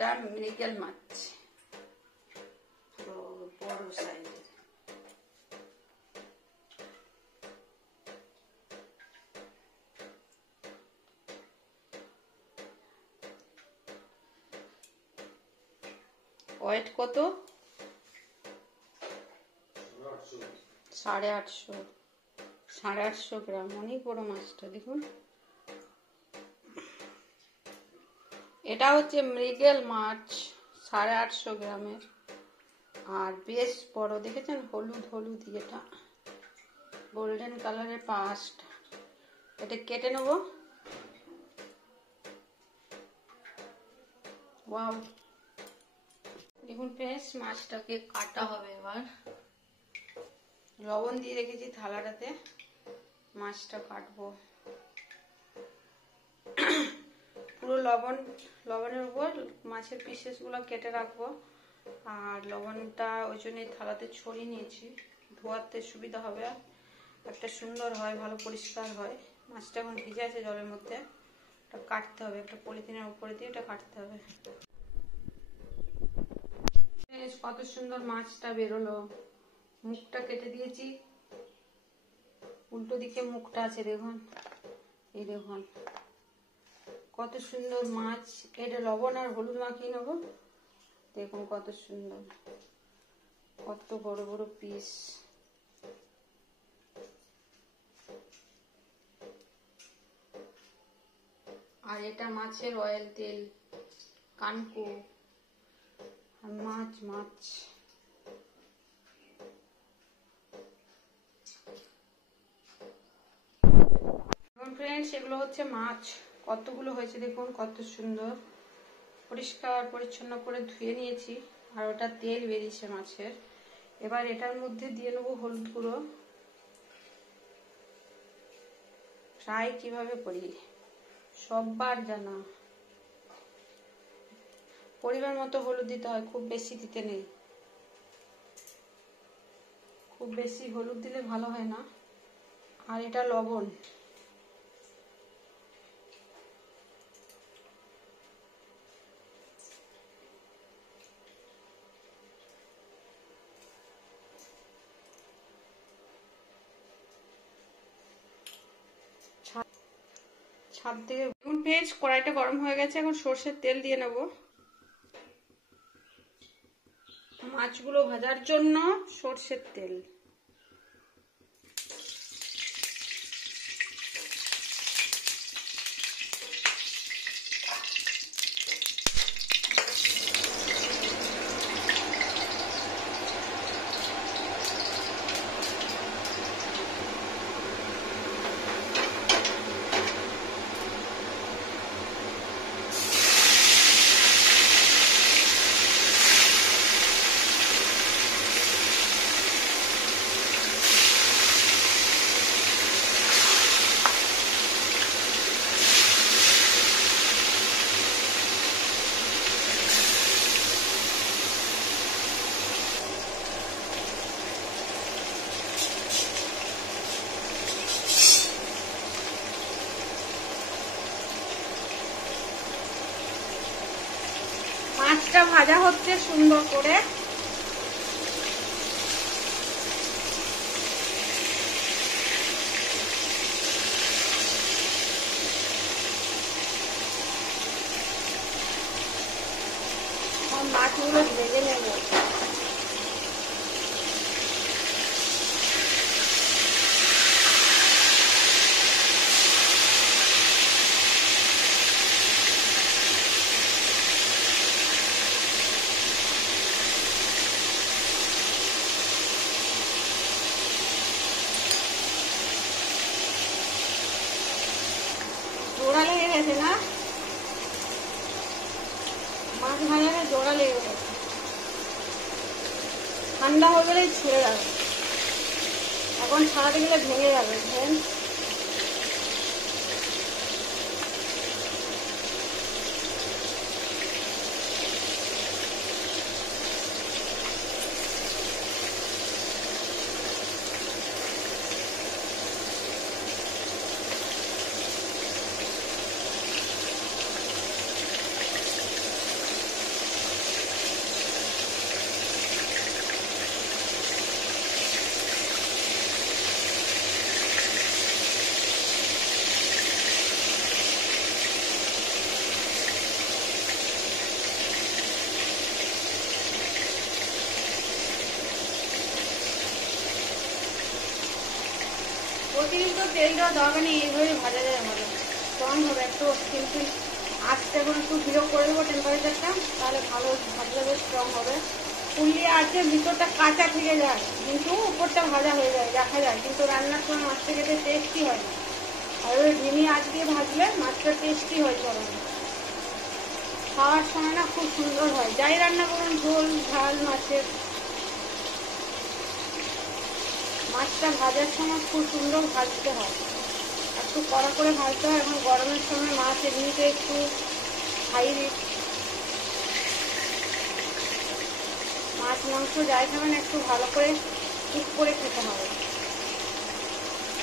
এটা মৃগেল মাছ, বড় সাইজের। ওয়েট কত? 850 গ্রাম। অনেক বড় মাছটা দেখুন। এটা হচ্ছে মৃগেল মাছ, 850 গ্রামের, আর বেশ বড়। দেখেছেন হলুদ হলুদ, এটা গোল্ডেন কালারের পাঁচটা। এটা কেটে নেব। ওয়াও, দেখুন ফ্রেন্ডস, মাছটাকে কাটা হবে এবার। লবণ দিয়ে রেখেছি থালাটাতে, মাছটা কাটবো। পুরো লবণের উপর মাছের পিসেসগুলো কেটে রাখবো। আর লবণটা ওই জন্য থালাতে ছড়িয়ে নিয়েছি, ধোয়াতে সুবিধা হবে, একটা সুন্দর হয়, ভালো পরিষ্কার হয়। মাছটা এখন ভিজে আছে জলের মধ্যে, এটা কাটতে হবে। একটা পলিথিনের উপরে দিয়ে এটা কাটতে হবে। কত সুন্দর মাছটা বেরোলো। মুখটা কেটে দিয়েছি, উল্টো দিকে মুখটা আছে দেখুন। এই দেখুন কত সুন্দর মাছ। এটা লবণ আর হলুদ মাখিয়ে নেবো। দেখুন কত সুন্দর, কত বড় বড় পিস। আর এটা মাছের অয়েল তেল, কানকো আর মাছ। ফ্রেন্ডস, এগুলো হচ্ছে মাছ। কতগুলো হয়েছে দেখুন, কত সুন্দর পরিষ্কার পরিচ্ছন্ন করে ধুয়ে নিয়েছি। আর ওটা তেল বেরিয়েছে মাছের। এবার এটার মধ্যে দিয়ে নেবো হলুদ গুঁড়ো। ফ্রাই কিভাবে করি সববার জানা। পরিমাণ মতো হলুদ দিতে হয়, খুব বেশি দিতে নেই। খুব বেশি হলুদ দিলে ভালো হয় না। আর এটা লবণ। ছাদ থেকে পেঁয়াজ, কড়াইটা গরম হয়ে গেছে। এখন সর্ষের তেল দিয়ে নেব মাছগুলো ভাজার জন্য। সর্ষের তেল, মাছটা ভাজা হচ্ছে সুন্দর করে। মাছগুলো ভেজে নেব। জোড়া লেগে গেছে না, মাছ ভাজারে জোড়া লেগে গেছে। ঠান্ডা হয়ে গেলেই ছেড়ে যাবে। এখন ছাড়াতে গেলে ভেঙে যাবে। অতিরিক্ত তেল দেওয়া দরকার নেই, এইভাবে ভাজা যায় ভালো স্ট্রং হবে। একটু সিম্পল আঁচটা এখন একটু বিরোগ করে দেবো টেম্পারেচারটা, তাহলে ভালো ভাজা বেশ স্ট্রং হবে। পুড়িয়ে আছে ভিতরটা কাঁচা থেকে যায় কিন্তু উপরটা ভাজা হয়ে যায়, দেখা যায়, কিন্তু রান্নার সময় মাছটা খেতে টেস্টি হয় না। আর ওই ধিমি আঁচ দিয়ে ভাজলে মাছটা টেস্টি হয় চরম, খাওয়ার সময় না খুব সুন্দর হয়। যাই রান্না করুন, ঝোল ঝাল মাছের, মাছটা ভাজার সময় খুব সুন্দর ভাজতে হয়, একটু কড়া করে ভাজতে হয়। এখন গরমের সময় মাছ এমনিতে একটু হাই রিস্ক, মাছ মাংস যাই খাবেন একটু ভালো করে কুক করে খেতে হবে।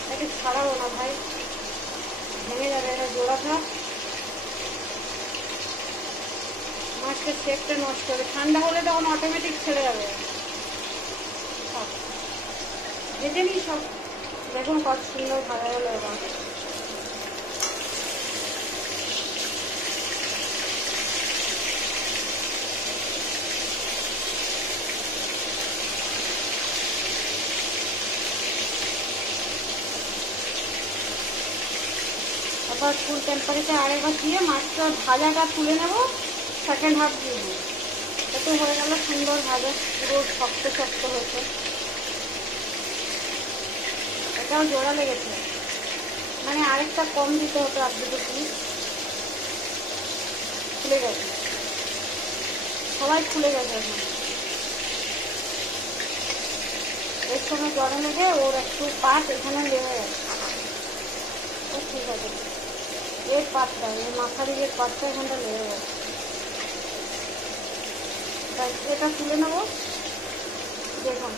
এটাকে ছাড়াবো না ভাই, ভেঙে যাবে, এটা জোড়া থাক, মাছটা শেপটা নষ্ট হবে। ঠান্ডা হলে তখন অটোমেটিক ছেড়ে যাবে। সব ভেজে নিই সব, দেখুন কত সুন্দর ভাজা হলো। এবার আবার ফুল টেম্পারেচার আরেকবার দিয়ে মাছটা ভাজাটা তুলে নেব, সেকেন্ড হাফ দিয়ে দেবো। এতে হয়ে গেল সুন্দর ভাজা, পুরো শক্ত শক্ত হয়েছে। এটাও জোড়া লেগেছে, মানে আরেকটা কম দিতে হতো, আর দুটো পিস খুলে গেছে, সবাই খুলে গেছে। এখন এর সঙ্গে জড়া লেগে ওর একটু পাট এখানে লেগে গেছে। ও ঠিক আছে, এর পাটটা, এই মাথার এর পাটটা এখানটা লেগে গেছে। এটা তুলে নেবো, দেখুন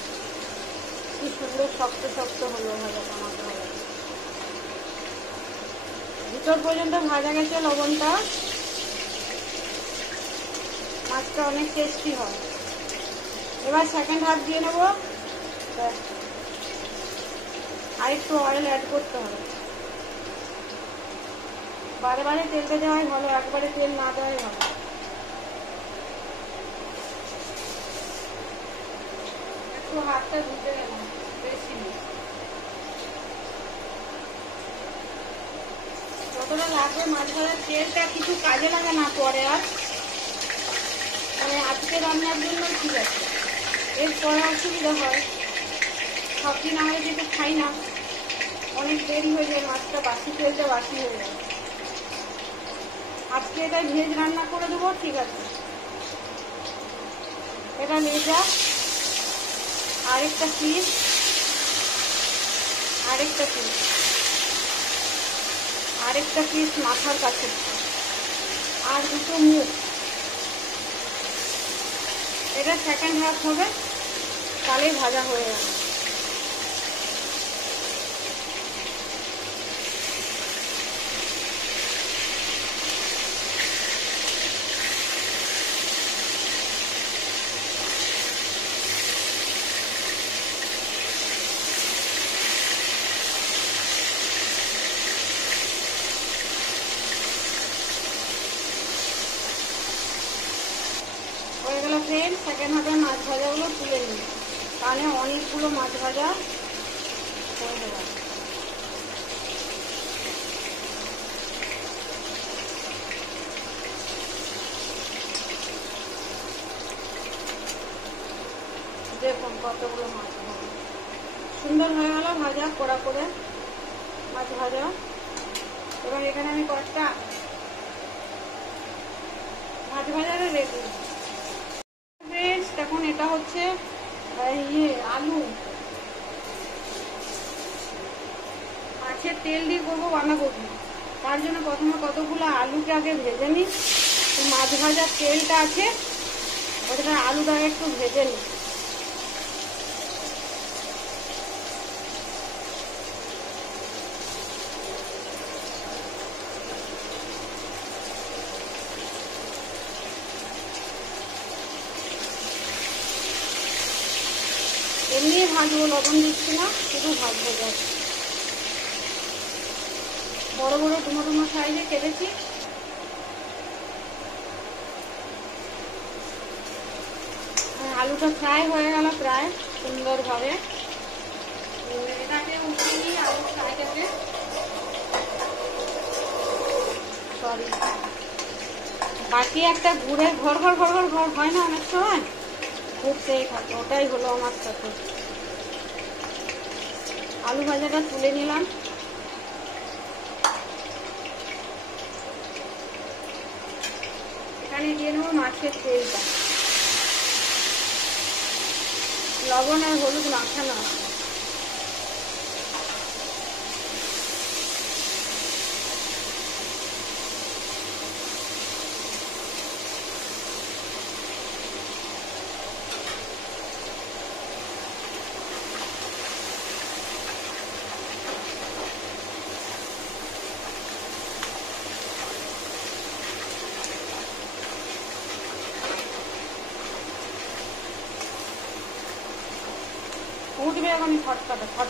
কি সুন্দর শক্ত শক্ত হলো ভাজাটা। মাথা ভাজা ভিতর পর্যন্ত ভাজা গেছে লবণটা, মাছটা অনেক টেস্টি হয়। এবার সেকেন্ড হাফ দিয়ে নেবো, আর একটু অয়েল অ্যাড করতে হবে। বারে বারে তেলটা দেওয়াই ভালো, একবারে তেল না দেওয়াই ভালো। একটু হাতটা ধুতে গেলাম, বেশি যতটা লাগবে মাছ ভাজার তেলটা কিছু কাজে লাগে না পরে আর, মানে আজকে রান্নার জন্য ঠিক আছে, এরপরে অসুবিধা হয়। সব দিন আমরা যেহেতু খাই না, অনেক দেরি হয়ে যায়, মাছটা বাসি, তেলটা বাসি হয়ে যায়। আজকে এটা ভেজ রান্না করে দেবো, ঠিক আছে। এটা লেজা, আরেকটা পিস, আরেকটা পিস, আরেকটা পিস মাথার কাছে, আর দুটো মুখ। এটা সেকেন্ড হাফ হবে, তাহলেই ভাজা হয়ে যাবে। হয়ে গেল ফ্রেন্ড, সেকেন্ড হাফের মাছ ভাজাগুলো তুলে নিই, কারণ অনেকগুলো মাছ ভাজা হয়ে গেল। দেখুন কতগুলো মাছ ভাজা সুন্দর হয়ে গেল, ভাজা কড়া করে মাছ ভাজা। এবার এখানে আমি কয়েকটা মাছ ভাজারে রেখে এখন এটা হচ্ছে আলু, মাছের তেল দিয়ে করবো বাঁধাকপি। তার জন্য প্রথমে কতগুলো আলুকে আগে ভেজে নিই, মাছ ভাজার তেলটা আছে ওটা আলুটাকে একটু ভেজে নিই। এমনি ভাজবো, লবণ দিচ্ছি না, শুধু ভাজবো যাচ্ছে। বড় বড় ডুমো ডুমো সাইজে কেটেছি। আলুটা ফ্রাই হয়ে গেল প্রায় সুন্দরভাবে, এটাকে উঠিয়ে নিয়ে আলু ফ্রাই সরি, বাকি একটা ঘুরে ঘর ঘর ঘর ঘর ঘর হয় না অনেক সময়, ঘুরতেই থাকে, ওটাই হলো আমার সাথে। আলু ভাজাটা তুলে নিলাম। এখানে দিয়ে নেবো মাছের তেলটা, লবণ আর হলুদ মাখানো। উঠবে এখন ফটকাটা ফট।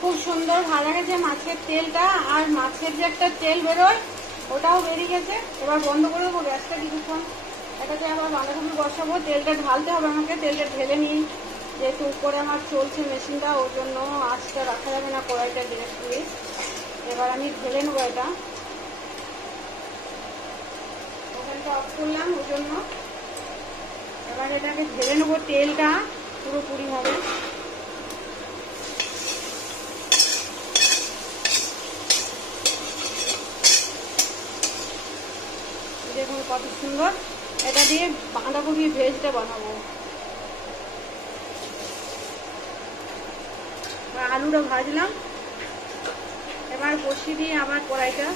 খুব সুন্দর ভাজা গেছে মাছের তেলটা, আর মাছের যে একটা তেল বেরোয় ওটাও বেরিয়ে গেছে। এবার বন্ধ করে দেবো গ্যাসটা কিছুক্ষণ। এটাতে আবার বাঁধাকপি বসাবো, তেলটা ঢালতে হবে আমাকে, তেলটা ঢেলে নিই, যেহেতু উপরে আমার চলছে মেশিনটা, ওর জন্য আঁচটা রাখা যাবে না কড়াইটা ডিরেক্টলি। এবার আমি ঢেলে নেবো এটা, ওখানটা অফ করলাম ওর জন্য। এবার এটাকে ঢেলে নেবো, তেলটা পুরোপুরি হবে। দেখুন কত সুন্দর, এটা দিয়ে বাঁধাকপি ভেজটা বানাবো। আলুটা ভাজলাম, এবার বসিয়ে দিয়ে আবার কড়াইটা,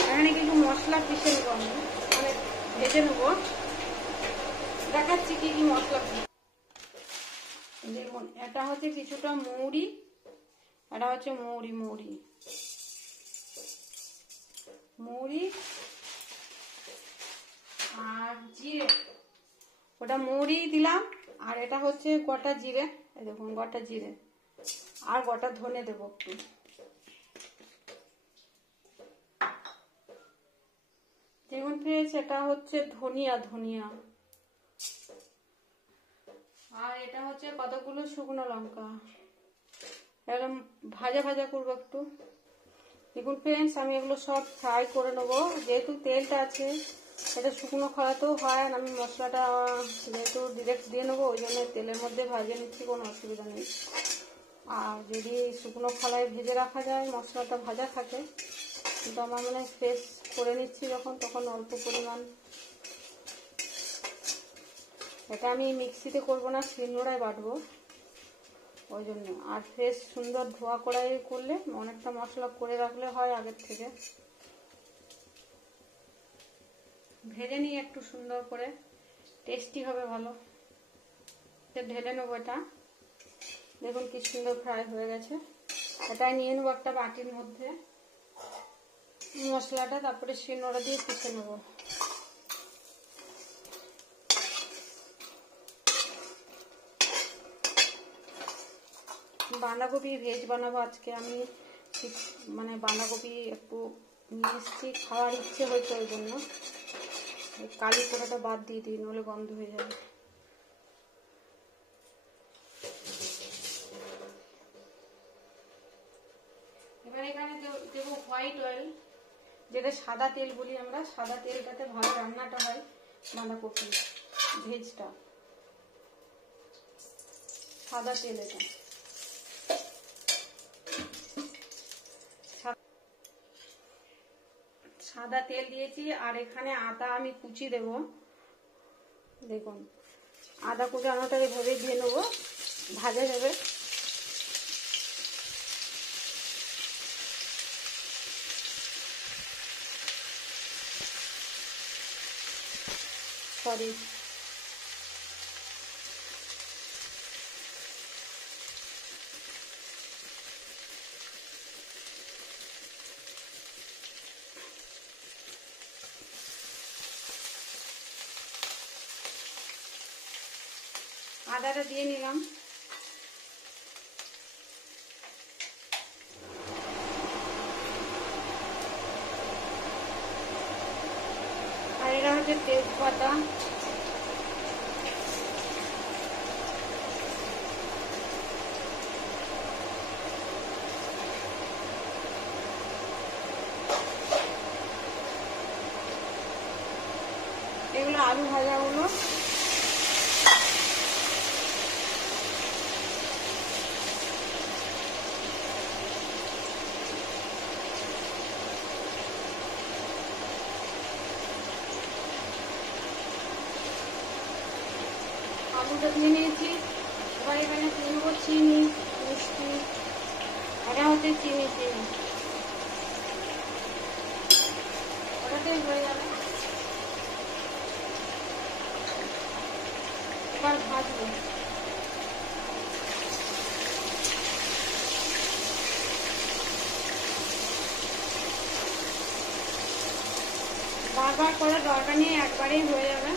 এখানে কিছু মশলা পিষে নেবো আমি, মানে ভেজে নেবো, দেখাচ্ছি কি কি মশলা। দেখুন এটা হচ্ছে কিছুটা মৌরি, এটা হচ্ছে মৌরি মৌরি মৌরি আর জিরে, ওটা মৌরি দিলাম, আর এটা হচ্ছে গোটা জিরে, এই দেখুন গোটা জিরে, আর গোটা ধনে দেবো একটু। দেখুন ফ্রেন্ডস, এটা হচ্ছে ধনিয়া ধনিয়া, আর এটা হচ্ছে কতগুলো শুকনো লঙ্কা, এরকম ভাজা ভাজা করবো একটু। দেখুন ফ্রেন্ডস, আমি এগুলো সব ফ্রাই করে নেবো, যেহেতু তেলটা আছে এটা শুকনো খোলাতেও হয়, আর আমি মশলাটা যেহেতু ডিরেক্ট দিয়ে নেবো ওই জন্য তেলের মধ্যে ভাজে নিচ্ছি, কোনো অসুবিধা নেই। আর যদি শুকনো খোলায় ভেজে রাখা যায় মশলাটা ভাজা থাকে, কিন্তু আমার মনে হয় ফ্রেশ করে নিচ্ছি যখন, তখন অল্প পরিমাণ। এটা আমি মিক্সিতে করবো না, শিলনোড়ায় বাটবো ওই জন্য। আর ফ্রেশ সুন্দর ধোয়া কড়াই করলে অনেকটা মশলা করে রাখলে হয় আগের থেকে। ভেজে নিয়ে একটু সুন্দর করে, টেস্টি হবে ভালো। ঢেলে নেবো এটা, দেখুন কি সুন্দর ফ্রাই হয়ে গেছে। এটাই নিয়ে নেবো একটা বাটির মধ্যে মশলাটা, তারপরে শিলনোড়া দিয়ে পিষে নেবো। বাঁধাকপি ভেজ বানাবো আজকে আমি, মানে বাঁধাকপি একটু মিষ্টি খাওয়ার ইচ্ছে হয়েছে ওই জন্য। কালি পোড়াটা বাদ দিয়ে দিই, নইলে বন্ধ হয়ে যাবে। এবার এখানে দেবো হোয়াইট অয়েল, যেটা সাদা তেল বলি আমরা, সাদা তেলটাতে ভালো রান্নাটা হয় বাঁধাকপি ভেজটা, সাদা তেল এটা। সাদা তেল দিয়েছি, আর এখানে আদা আমি কুচি দেব। দেখুন আদা কুচানোটা এভাবে দিয়ে নেবো, ভাজা যাবে। সরি, আদাটা দিয়ে নিলাম। আর এটা হচ্ছে তেজপাতা, এগুলো আলু ভাজাগুলো। আলুটা দিয়ে নিয়েছি। এবার এখানে দিয়ে নেবো চিনি, মিষ্টি। এটা হচ্ছে চিনি, ওটাতেই হয়ে যাবে। এবার ভাজবো। বারবার করে দরকার নেই, একবারেই হয়ে যাবে।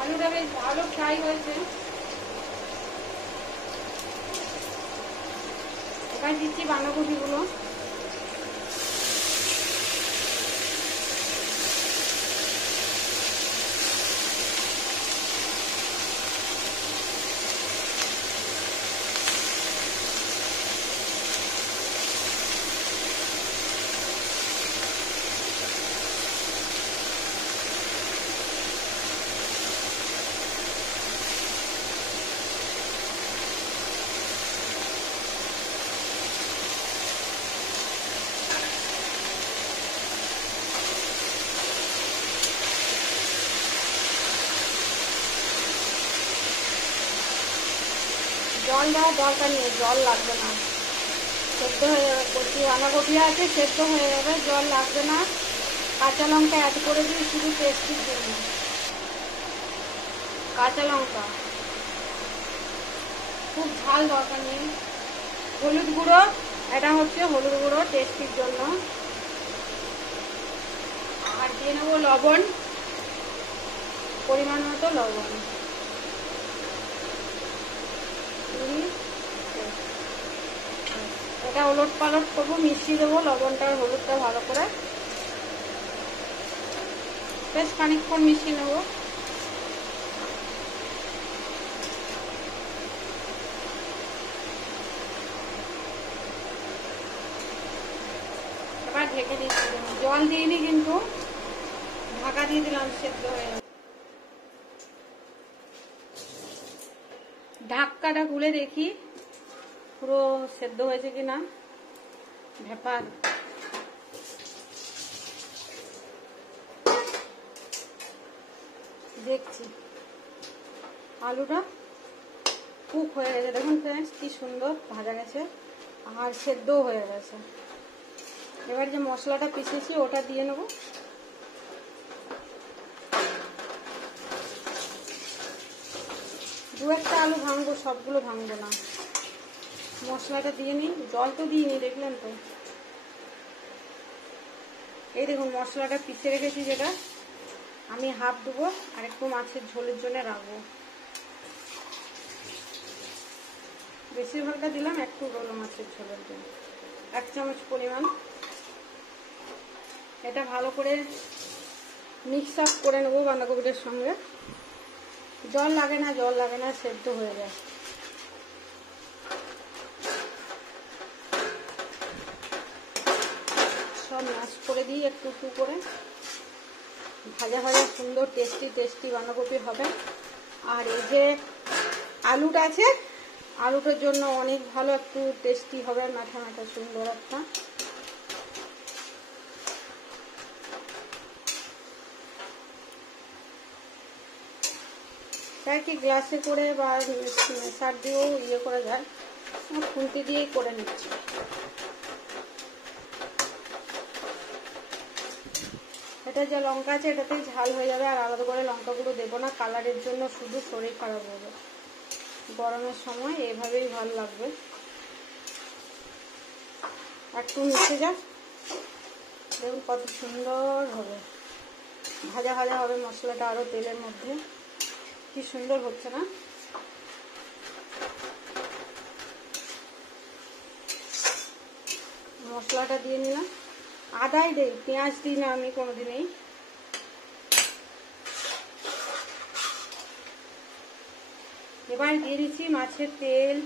আলুটা বেশ ভালো ফ্রাই হয়েছে। এবার দিচ্ছি বাঁধাকপিগুলো। জল দেওয়ার দরকার নেই, জল লাগবে না, সেদ্ধ হয়ে যাবে। কচি বাঁধাকপি আছে, সেদ্ধ হয়ে যাবে, জল লাগবে না। কাঁচা লঙ্কা অ্যাড করে দিই শুধু টেস্টির জন্য। কাঁচা লঙ্কা, খুব ঝাল দরকার নেই। হলুদ গুঁড়ো, এটা হচ্ছে হলুদ গুঁড়ো টেস্টির জন্য। আর দিয়ে নেবো লবণ, পরিমাণ মতো লবণ। এটা ওলট পালট করবো, মিশিয়ে দেবো লবণটা আর হলুদটা ভালো করে। বেশ খানিকক্ষণ মিশিয়ে নেবো। এবার ঢেকে দিচ্ছি, জল দিইনি কিন্তু, ঢাকা দিয়ে দিলাম, সেদ্ধ হয়ে যাবে। ঢাকাটা খুলে দেখি পুরো সেদ্ধ হয়েছে কিনা। ব্যাপার, দেখছি আলুটা কুক হয়ে গেছে। দেখুন ফ্রেন্ডস কি সুন্দর ভাজা গেছে আর সেদ্ধও হয়ে গেছে। এবার যে মশলাটা পিষেছি ওটা দিয়ে নেব। দু একটা আলু ভাঙবো, সবগুলো ভাঙবো না। মশলাটা দিয়ে নিই, জল তো দিইনি, দেখলেন তো। এই দেখুন মশলাটা পিষে রেখেছি, যেটা আমি হাফ দেবো আর একটু মাছের ঝোলের জন্য রাখবো। বেশিরভাগটা দিলাম একটু রোল মাছের ঝোলের জন্য, 1 চামচ পরিমাণ। এটা ভালো করে মিক্স আপ করে নেবো বাঁধাকপিটার সঙ্গে। জল লাগে না, জল লাগে না, সেদ্ধ হয়ে যায়। সব ম্যাশ করে দিই একটু একটু করে। ভাজা ভাজা সুন্দর টেস্টি টেস্টি বাঁধাকপি হবে। আর এই যে আলুটা আছে, আলুটার জন্য অনেক ভালো, একটু টেস্টি হবে, মাথা মাথা সুন্দর একটা। তাই কি গ্লাসে করে বা মেশার দিয়েও ইয়ে করা যায়, খুন্তি দিয়েই করে নিচ্ছি। এটা যে লঙ্কা আছে এটাতেই ঝাল হয়ে যাবে, আর আলাদা করে লঙ্কাগুলো দেবো না, কালারের জন্য, শুধু শরীর খারাপ হবে। গরমের সময় এভাবেই ভালো লাগবে। একটু মিশে যাক, দেখুন কত সুন্দর হবে, ভাজা ভাজা হবে মশলাটা আরও তেলের মধ্যে, কি সুন্দর হচ্ছে না? মশলাটা দিয়ে নিলাম, আদাই দেই, পেঁয়াজ দিই না আমি কোনোদিনই। এবার দিয়ে দিচ্ছি মাছের তেল।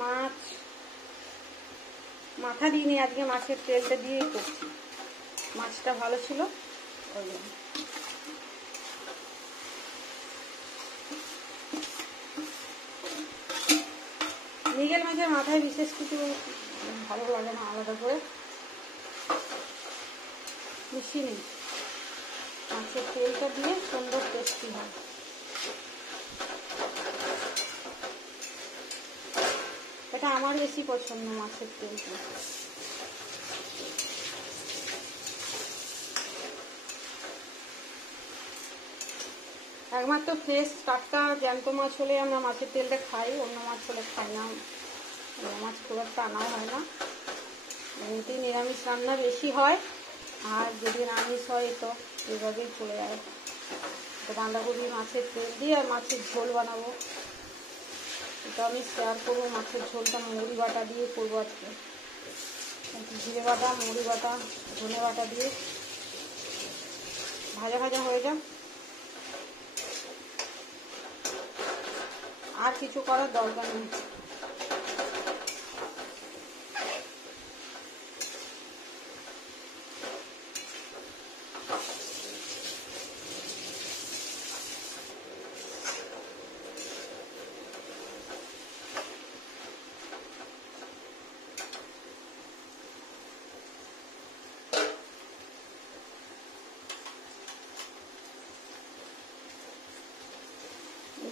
মাছ মাথা দিইনি আজকে, মাছের তেলটা দিয়েই করছি, মাছটা ভালো ছিল ওই জন্য। মৃগেল মাছের মাথায় বিশেষ কিছু ভালো লাগে না, আলাদা করে মিশিয়ে নিই, মাছের তেলটা দিয়ে সুন্দর টেস্টি হয়। এটা আমার বেশি পছন্দ, মাছের তেলটা। একমাত্র ফ্রেশ টাটকা জ্যান্ত মাছ হলে আমরা মাছের তেলটা খাই, অন্য মাছ হলে খাই না, অন্য মাছ খুব একটা আনাও হয় না। এমনিতেই নিরামিষ রান্না বেশি হয়, আর যদি নিরামিষ হয় তো এভাবেই চলে যায়। তো বাঁধাকপি মাছের তেল দিয়ে আর মাছের ঝোল বানাবো, এটা আমি শেয়ার করবো। মাছের ঝোলটা মুড়ি বাটা দিয়ে করবো আজকে, জিরে বাটা, মুড়ি বাটা, ধনে বাটা দিয়ে ভাজা ভাজা হয়ে যাক, আর কিছু করার দরকার নেই।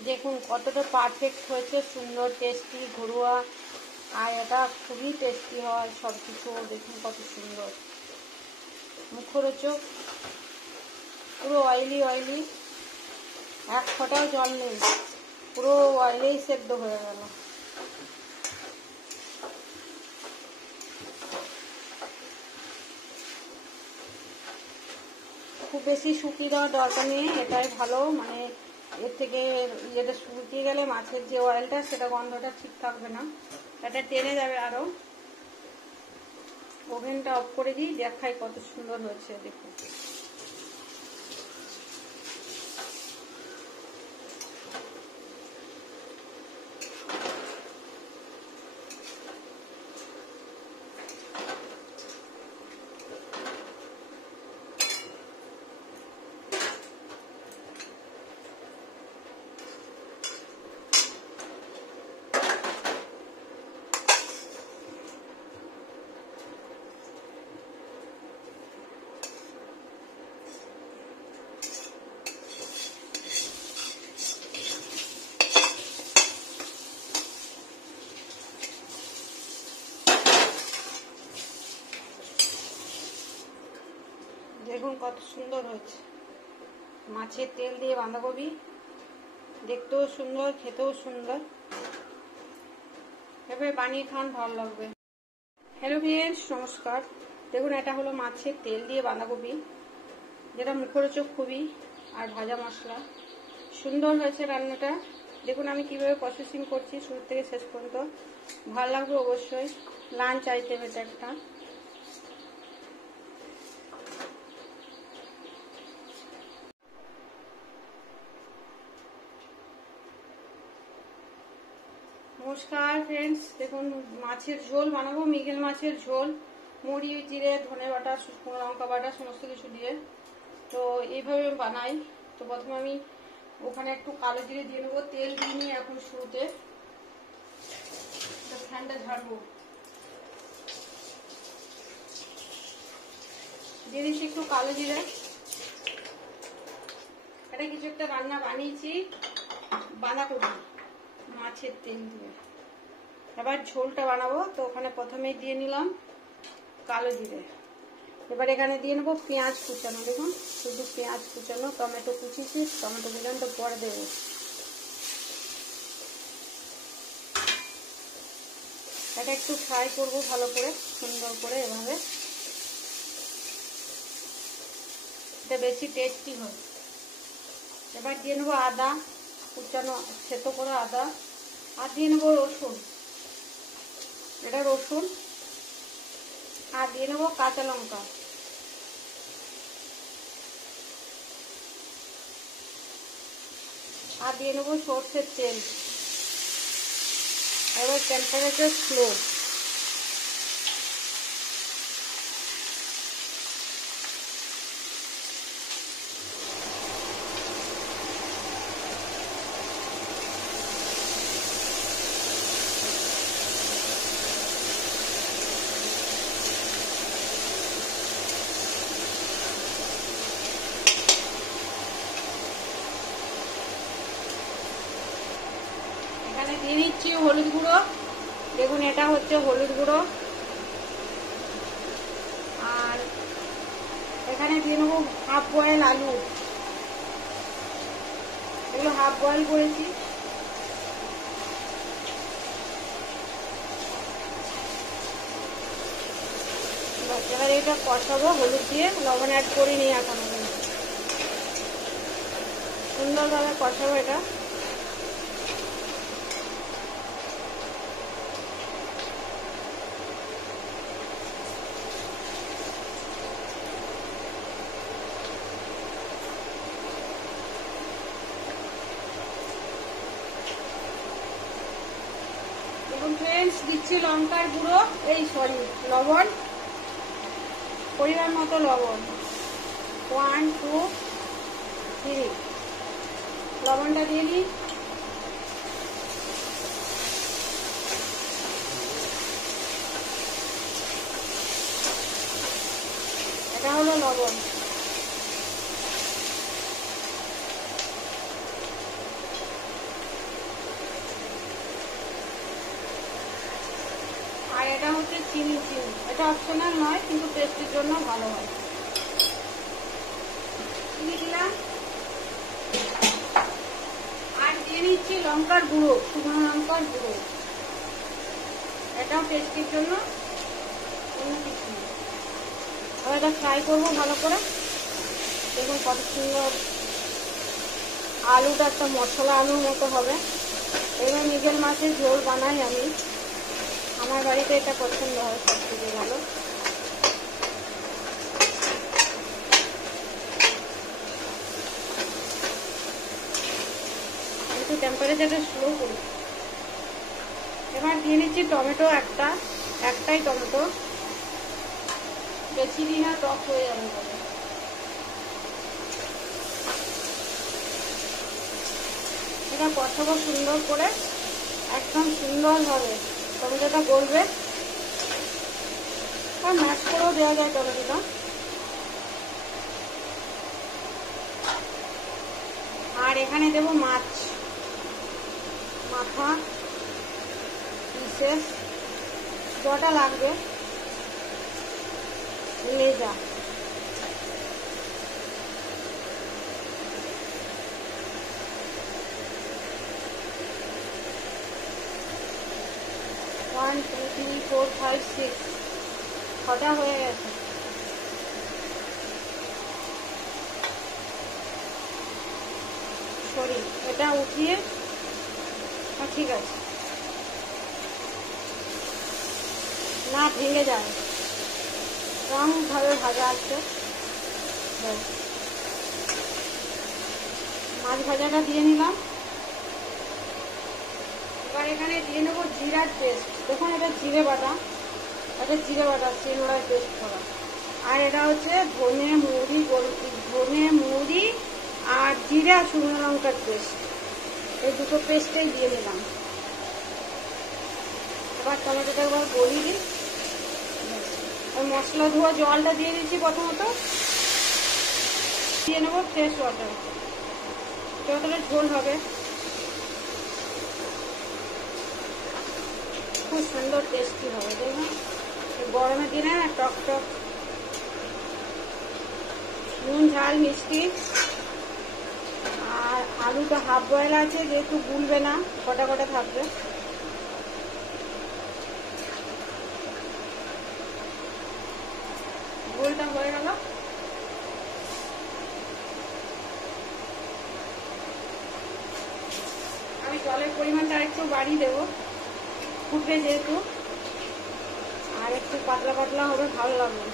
দেখুন কতটা পারফেক্ট হয়েছে, সুন্দর টেস্টি ঘরোয়া, আর এটা খুবই টেস্টি হয় সব কিছু। দেখুন কত সুন্দর, মুখরোচক, পুরো অয়েলি অয়েলি, এক ফোঁটাও জল নেই, পুরো অয়েলেই সেদ্ধ হয়ে গেল। খুব বেশি শুকিয়ে দেওয়ার দরকার নেই, এটাই ভালো, মানে এর থেকে যেটা শুকিয়ে গেলে মাছের যে অয়েলটা সেটা গন্ধটা ঠিক থাকবে না, এটা টেনে যাবে আরো। ওভেনটা অফ করে দিই, দেখাই কত সুন্দর হয়েছে দেখুন। দেখুন কত সুন্দর হয়েছে, মাছের তেল দিয়ে বাঁধাকপি, দেখতেও সুন্দর, খেতেও সুন্দর, এভাবে বানিয়ে খান, ভালো লাগবে। হ্যালো ভিউয়ার্স, নমস্কার। দেখুন এটা হলো মাছের তেল দিয়ে বাঁধাকপি, যেটা মুখরোচক খুবই, আর ভাজা মশলা, সুন্দর হয়েছে রান্নাটা। দেখুন আমি কিভাবে প্রসেসিং করছি শুরু থেকে শেষ পর্যন্ত, ভালো লাগবে অবশ্যই। লাঞ্চ আইটেম এটা একটা। নমস্কার ফ্রেন্ডস, দেখুন মাছের ঝোল বানাবো, মৃগেল মাছের ঝোল, মুড়ি, জিরে, ধনে বাটা, শুকনো লঙ্কা বাটা, সমস্ত কিছু দিয়ে। তো এইভাবে বানাই। তো প্রথমে আমি ওখানে একটু কালো জিরে দিয়ে নেবো, তেল দিয়ে নিই এখন শুরুতে, ফ্যানটা ঝাড়বো, দিয়ে দিচ্ছি একটু কালো জিরে। এটা কিছু একটা রান্না বানিয়েছি বাঁধাকপি মাছের তেল দিয়ে, এবার ঝোলটা বানাবো। তো ওখানে প্রথমেই দিয়ে নিলাম কালো জিরে, এবার এখানে দিয়ে নেবো পেঁয়াজ কুচানো। দেখুন শুধু পেঁয়াজ কুচানো, টমেটো কুচিয়েছি, টমেটো কুচানোটা পরে দেবো। এটা একটু ফ্রাই করবো ভালো করে, সুন্দর করে এভাবে, এটা বেশি টেস্টি হয়। এবার দিয়ে নেবো আদা কুচানো, থেতো করে আদা, আর দিয়ে নেবো রসুন, এটা রসুন, আর দিয়ে নেবো কাঁচা লঙ্কা, আর দিয়ে নেবো সর্ষের তেল। এবার টেম্পারেচার স্লো। এখানে দিয়ে দিচ্ছি হলুদ গুঁড়ো। দেখুন এটা হচ্ছে হলুদ গুঁড়ো। আর এখানে দিয়ে নেবো হাফ বয়েল আলু, এগুলো হাফ বয়েল করেছি। এবার এটা কষাবো হলুদ দিয়ে, লবণ অ্যাড করিনি এখনো, সুন্দরভাবে কষাবো এটা। দেখুন ফ্রেন্ডস, দিচ্ছি লঙ্কার গুঁড়ো, লবণ, পরিমাণ মতো লবণ, 1 2 3, লবণটা দিয়ে নিই। এটা হলো লবণ। আর এটা হচ্ছে চিনি, এটা অপশনাল নয়, কিন্তু টেস্টের জন্য ভালো হয়। চিনি দিলাম, আর দিয়ে নিচ্ছি লঙ্কার গুঁড়ো, শুকনো লঙ্কার গুঁড়ো, এটাও টেস্টের জন্য, অন্য কিছু না। আর এটা ফ্রাই করবো ভালো করে। দেখুন কত সুন্দর, আলুটা একটা মশলা আলুর মতো হবে। এবার নিজের মাছের ঝোল বানাই আমি, আমার বাড়িতে এটা পছন্দ হয় সব থেকে ভালো। একটু টেম্পারেচারটা স্লো করি। এবার দিয়ে নিচ্ছি টমেটো, একটাই টমেটো, বেশি দিন আর টক হয়ে যাবে বলে। এটা কষাবো সুন্দর করে, একদম সুন্দরভাবে, টমেটোটা গলবে। আর ম্যাশ করেও দেওয়া যায় টমেটোটা। আর এখানে দেবো মাছ, মাথা পিসেস, যটা লাগবে, লেজা। ওয়ান 2 3 4 5 6, ছটা হয়ে গেছে। সরি, এটা উঠিয়ে, ঠিক আছে, না ভেঙে যায়, রং ভাবে ভাজা আছে। মাছ ভাজাটা দিয়ে নিলাম। এবার এখানে দিয়ে নেবো জিরার পেস্ট। দেখুন এটা জিরে বাটা, শিলনোড়ায় পেস্ট করা। আর এটা হচ্ছে ধনে মৌরি আর জিরা শুকনো লঙ্কার পেস্ট, এই দুটো পেস্টেই দিয়ে নিলাম। এবার টমেটোটা একবার গলিয়ে দিই। আর মশলা ধোয়া জলটা দিয়ে দিচ্ছি প্রথমত, দিয়ে নেবো ফ্রেশ ওয়াটার, যতটা ঝোল হবে। খুব সুন্দর টেস্টি হবে। দেখুন গরমের দিনে টক টক নুন ঝাল মিষ্টি। আর আলুটা হাফ বয়েল আছে, যেহেতু গুলবে না, কটা কটা থাকবে। গোলটা হয়ে গেল। আমি জলের পরিমাণটা একটু বাড়িয়ে দেবো, ফুটবে যেহেতু, আর একটু পাতলা পাতলা হবে, ভালো লাগবে।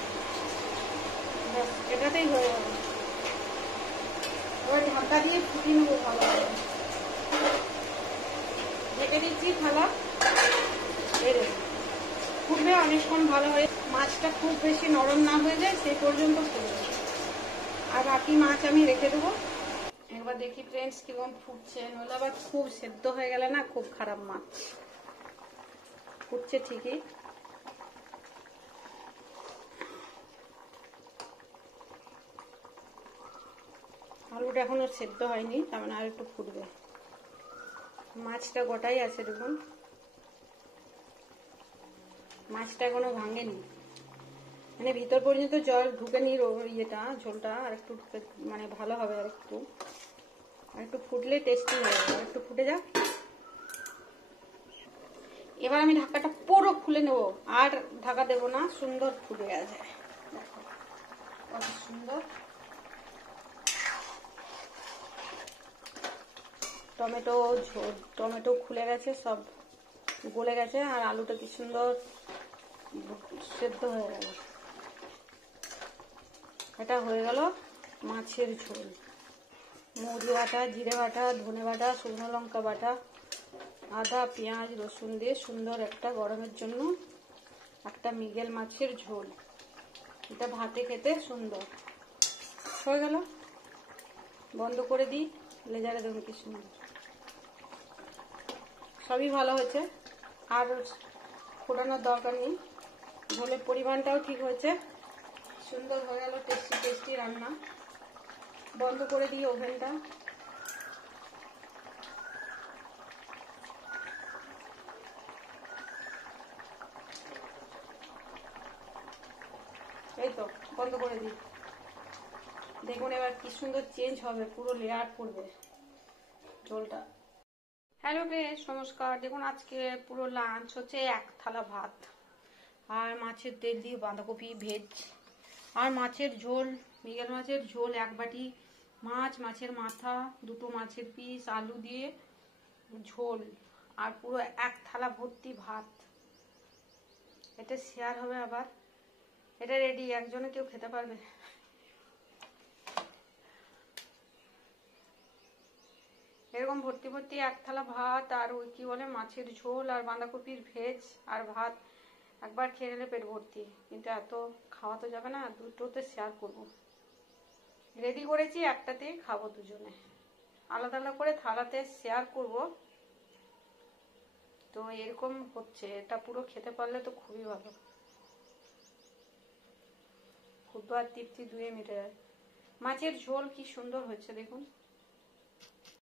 ব্যাস এটাতেই হয়ে যাবে। এবার ঢাকা দিয়ে ফুটিয়ে নেবো ভালো হবে। ঢেকে দিচ্ছি থালা, বেড়ে ফুটবে অনেকক্ষণ ভালো হয়ে। মাছটা খুব বেশি নরম না হয়ে যায় সেই পর্যন্ত ফুটবে। আর বাকি মাছ আমি রেখে দেবো। একবার দেখি ফ্রেন্ডস কিরকম ফুটছে, নইলে আবার খুব সেদ্ধ হয়ে গেলে না খুব খারাপ মাছ। ফুটছে ঠিকই। আলুটা এখনো সেদ্ধ হয়নি, তার মানে আর একটু ফুটবে। মাছটা গোটাই আছে দেখুন, মাছটা এখনো ভাঙেনি, মানে ভিতর পর্যন্ত জল ঢুকেনি। ইয়েটা ঝোলটা আর একটু ঢুকে মানে ভালো হবে। আর একটু ফুটলে টেস্টি হবে। আর একটু ফুটে যাক। এবার আমি ঢাকাটা পুরো খুলে নেব, আর ঢাকা দেব না। সুন্দর ফুটে গেছে, কত সুন্দর। টমেটো খুলে গেছে, সব গলে গেছে, আর আলুটা কি সুন্দর সেদ্ধ হয়ে গেল। এটা হয়ে গেল মাছের ঝোল। মৌরি বাটা, জিরে বাটা, ধনে বাটা, শুকনো লঙ্কা বাটা, আদা পেঁয়াজ রসুন দিয়ে সুন্দর একটা গরমের জন্য একটা মৃগেল মাছের ঝোল। এটা ভাতে খেতে সুন্দর হয়ে গেল। বন্ধ করে দিই। লেজারে দেখুন কি সুন্দর, সবই ভালো হয়েছে, আর ফোটানোর দরকার নেই। ঝোলের পরিমাণটাও ঠিক হয়েছে, সুন্দর হয়ে গেল। টেস্টি টেস্টি রান্না। বন্ধ করে দিই ওভেনটা। এই তো বন্ধ করে দিই। দেখুন এবার কি সুন্দর চেঞ্জ হবে, পুরো লেয়ার পড়বে ঝোলটা। হ্যালো ফ্রেন্ডস, নমস্কার। দেখুন আজকে পুরো লাঞ্চ হচ্ছে এক থালা ভাত আর মাছের তেল দিয়ে বাঁধাকপি ভেজ, আর মাছের ঝোল, মৃগেল মাছের ঝোল এক বাটি, মাছের মাথা, দুটো মাছের পিস, আলু দিয়ে ঝোল, আর পুরো এক থালা ভর্তি ভাত। এটা শেয়ার হবে আবার। এটা রেডি, একজনে কেউ খেতে পারবে। এরকম ভর্তি ভর্তি এক থালা ভাত, আর ওই কি বলে মাছের ঝোল, আর বাঁধাকপির ভেজ, আর ভাত একবার খেয়ে নিলে পেট ভর্তি। কিন্তু এত খাওয়া তো যাবে না, দুটোতে শেয়ার করব। রেডি করেছি, একটাতেই খাবো দুজনে, আলাদা আলাদা করে থালাতে শেয়ার করব। তো এরকম হচ্ছে, এটা পুরো খেতে পারলে তো খুবই ভালো। ক্ষুধা আর তৃপ্তি দুয়ে মিটে যায়। মাছের ঝোল কি সুন্দর হচ্ছে দেখুন।